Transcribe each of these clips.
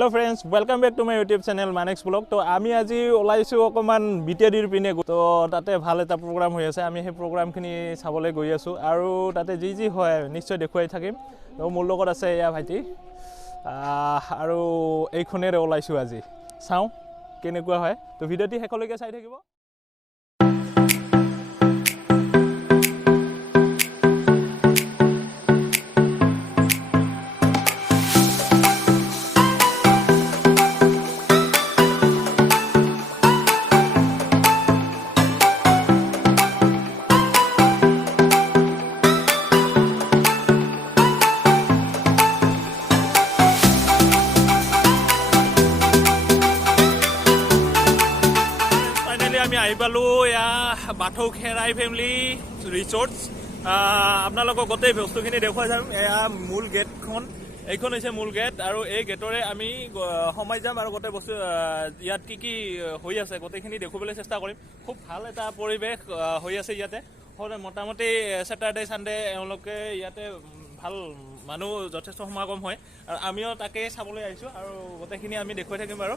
Hello friends, welcome back to my YouTube channel Manik's Vlog. তো আমি আজি ওলাইছো অকমান বিটেডিৰ পিনে তো তাতে ভাল এটা প্ৰগ্ৰাম হৈ আছে আমি সেই প্ৰগ্ৰামখিনি চাবলৈ গৈ আছো আৰু তাতে যি হয় নিশ্চয় দেখুৱাই থাকিম তো মোৰ লগত আছে ইয়া ভাইটি আৰু এইখনেৰে ওলাইছো আজি চাও কেনেকুৱা হয় তো ভিডিওটি হেকলৈকে চাই থাকিব Bathou Kherai Family Resort আপোনালোকক গোটেই বস্তুখিনি দেখুৱাই যাম এয়া মূল গেটখন এইখন হৈছে মূল গেট আৰু এই গেটৰে আমি সময় যাম আৰু গোটেই বস্তু ইয়াত কি হৈ আছে গোটেইখিনি দেখুৱাবলৈ চেষ্টা কৰিম খুব ভাল এটা পৰিৱেশ হৈ আছে ইয়াতে মোটামুটি স্যাটাৰডে সানডে এওঁলোকে ইয়াতে ভাল মানুহ যথেষ্ট সমাগম হয় আৰু আমিও তাকে চাবলৈ আহিছো আৰু গোটেইখিনি আমি দেখুৱাই থাকিম বাৰু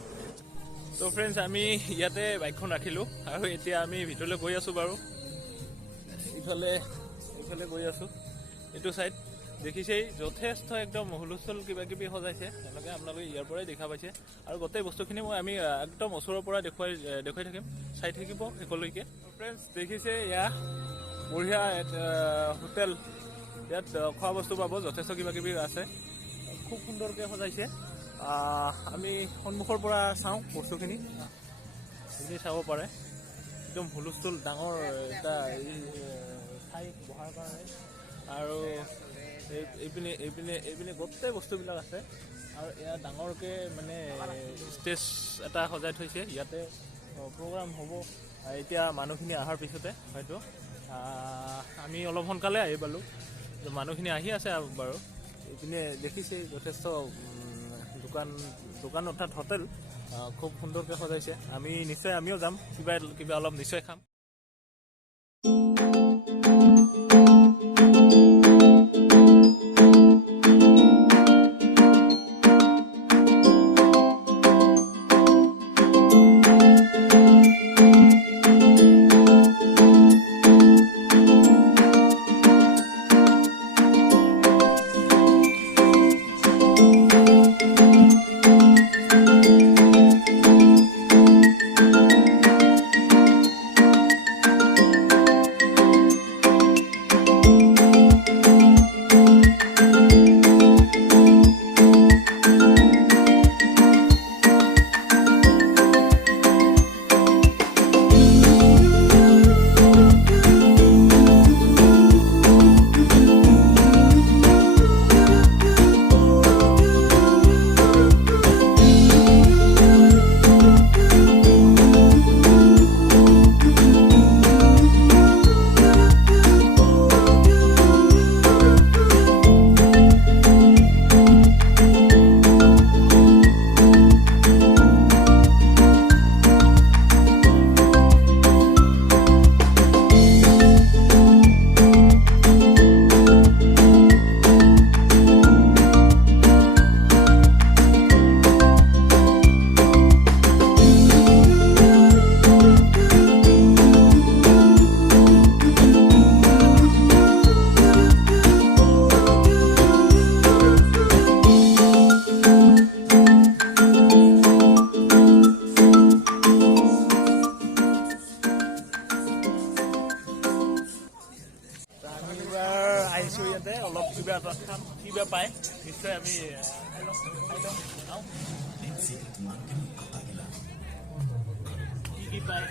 So friends, আমি ইয়াতে বাইকখন ৰাখিলো আৰু এতিয়া আমি ভিতৰলৈ গৈ আছো বাৰু ইফালে গৈ আছো এটো সাইড দেখিছেই যথেষ্ট একদম হুলস্থুল কিবা সজাইছে এনেকৈ আপোনালোকে ইয়াৰ পৰাই দেখা পাইছে আৰু গোটেই বস্তুখিনি মই আমি একদম ওচৰৰ পৰা দেখুৱাই থাকিম চাই থাকিব হেকলৈকে ফ্ৰেণ্ডছ দেখিছে ইয়া বঢ়িয়া হোটেল ইয়াত খোৱা বস্তু পাব যথেষ্ট কিবা আছে খুব সুন্দৰকৈ সজাইছে আমি সন্মুখৰ পৰা চাওঁ বস্তুখিনি চাব পাৰে একদম হুলস্থুল ডাঙৰ এটা ঠাই বহাৰ কাৰণে আৰু এইপিনে গোটেই বস্তুবিলাক আছে আৰু এয়া ডাঙৰকৈ মানে ষ্টেজ এটা সজাই থৈছে ইয়াতে প্ৰগ্ৰাম হ'ব এতিয়া মানুহখিনি অহাৰ পিছতে হয়তো আমি অলপ সোনকালে আহি পালোঁ মানুহখিনি আহি আছে বাৰু এইপিনে দেখিছে যথেষ্ট দোকান অৰ্থাৎ হোটেল খুব সুন্দৰকৈ সজাইছে আমি নিশ্চয় আমিও যাম কিবা অলপ নিশ্চয় খাম কিবা পায় নিশ্চয় আমি কি পায়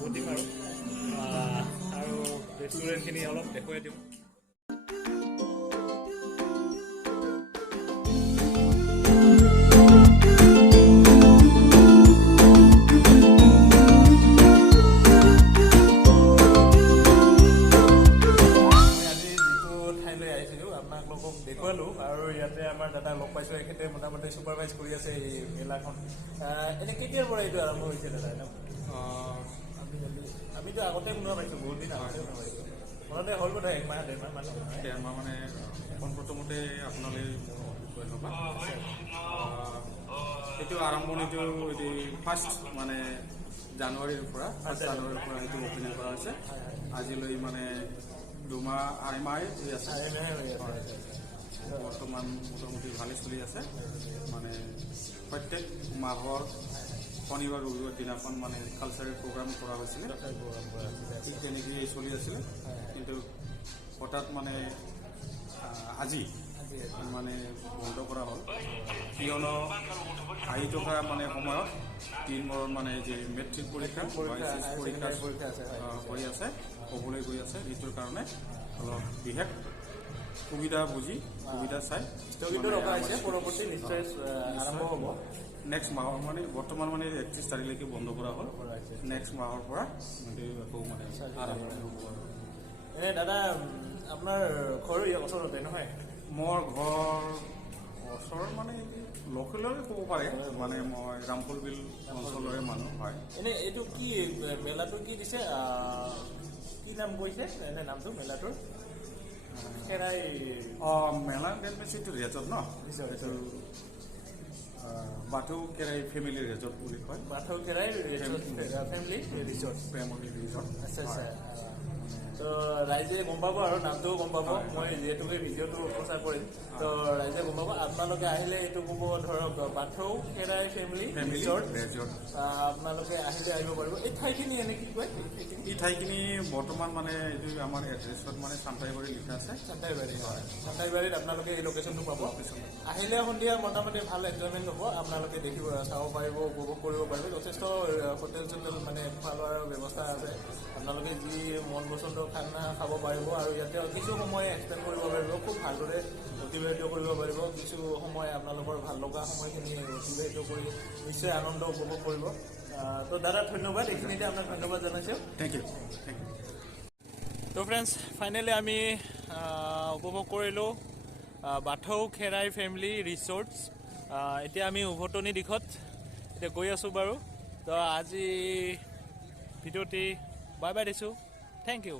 উভতিম আৰু ৰেষ্টুৰেণ্টখিনি অলপ দেখুৱাই দিওঁ। দেখুৱালোঁ আৰু ইয়াতে আমাৰ দাদা লগ পাইছোঁ, এখেতে মোটামুটি ছুপাৰভাইজ কৰি আছে এই মেলাখন। এনেই কেতিয়াৰ পৰা এইটো আৰম্ভ হৈছে দাদা? আমিতো আগতে শুনা পাইছোঁ, বহুত দিন আগতে শুনা পাইছোঁ, মনতে হ'ল বোধহয় 1 মাহ 1.5 মাহ মানে। 1.5 মাহ মানে পোনপ্ৰথমতে আপোনালৈ ধন্যবাদ। এইটো আৰম্ভণিটো এটি ফাৰ্ষ্ট মানে জানুৱাৰীৰ পৰা এইটো অপেনিং কৰা হৈছে। আজিলৈ মানে 2 মাহ 2.5 মাহ হৈ আছে। বৰ্তমান মোটামুটি ভালে চলি আছে। মানে প্ৰত্যেক মাহৰ শনিবাৰ ৰবিবাৰ দিনাখন মানে কালচাৰেল প্ৰগ্ৰাম কৰা হৈছিলে, ঠিক তেনেকেই চলি আছিলে। কিন্তু হঠাৎ মানে আজি মানে বন্ধ কৰা হ'ল, কিয়নো আহি থকা মানে সময়ত 3 মানে যে মেট্ৰিক পৰীক্ষা হৈ আছে, হ'বলৈ গৈ আছে। এইটোৰ কাৰণে অলপ বিশেষ সুবিধা বুজি সুবিধা চাই পৰৱৰ্তী নিশ্চয় আৰম্ভ হ'ব। নেক্সট মাহৰ মানে বৰ্তমান মানে 31 তাৰিখলৈকে বন্ধ কৰা হ'ল। নেক্সট মাহৰ পৰা আকৌ মানে আৰম্ভ হ'ব। এনে দাদা আপোনাৰ ঘৰ ওচৰতে নহয়? মোৰ ঘৰ ওচৰত মানে লোকেলৰে ক'ব পাৰে, মানে মই ৰামপুৰ বিল অঞ্চলৰে মানুহ হয়। এনে এইটো কি মেলাটো কি দিছে, কি নাম কৈছে এনে নামটো মেলাটোৰ? খেৰাই মেলা এইটো ৰেজৰ্ট ন, এইটো বাথৌ খেৰাই ফেমিলি ৰেজৰ্ট বুলি কয়। বাথৌ খেৰাই ফেমিলি ৰিজৰ্ট। আচ্ছা আচ্ছা। তো ৰাইজে গম পাব আৰু নামটোও গম পাব, মই যিহেতুকে ভিডিঅ'টো প্ৰচাৰ কৰিম, তো ৰাইজে গম পাব। আপোনালোকে আহিলে এইটো ক'ব ধৰক বাথৌ খেৰাই ফেমিলি ৰিজৰ্ট, আপোনালোকে আহিলে আহিব পাৰিব। এই ঠাইখিনি এনে কি কয়? এই ঠাইখিনি বৰ্তমান মানে এইটো আমাৰ এড্ৰেছত মানে চামথাইবাৰী লিখা আছে। চামথাইবাৰী, হয়। চামথাইবাৰীত আপোনালোকে এই লোকেশ্যনটো পাব। আহিলে সন্ধিয়া মোটামুটি ভাল এনজয়মেণ্ট হ'ব, আপোনালোকে দেখিব চাব পাৰিব, উপভোগ কৰিব পাৰিব। যথেষ্ট হোটেল চোটেল মানে খোৱা লোৱাৰ ব্যৱস্থা আছে, আপোনালোকে যি মন পচন্দ খানা খাব পাৰিব আৰু ইয়াতে কিছু সময় এক্সপেণ্ড কৰিব পাৰিব, খুব ভালদৰে অতিবাহিত কৰিব পাৰিব। কিছু সময় আপোনালোকৰ ভাল লগা সময়খিনি অতিবাহিত কৰি নিশ্চয় আনন্দ উপভোগ কৰিব। তো দাদা ধন্যবাদ, এইখিনিতে আপোনাক ধন্যবাদ জনাইছোঁ। Thank you. তো ফ্ৰেণ্ডছ, ফাইনেলি আমি উপভোগ কৰিলোঁ বাথৌ খেৰাই ফেমিলি ৰিজৰ্টছ। এতিয়া আমি উভতনি দিশত এতিয়া গৈ আছোঁ বাৰু। তো আজি ভিডিঅ'টি বাই বাই দিছোঁ। Thank U.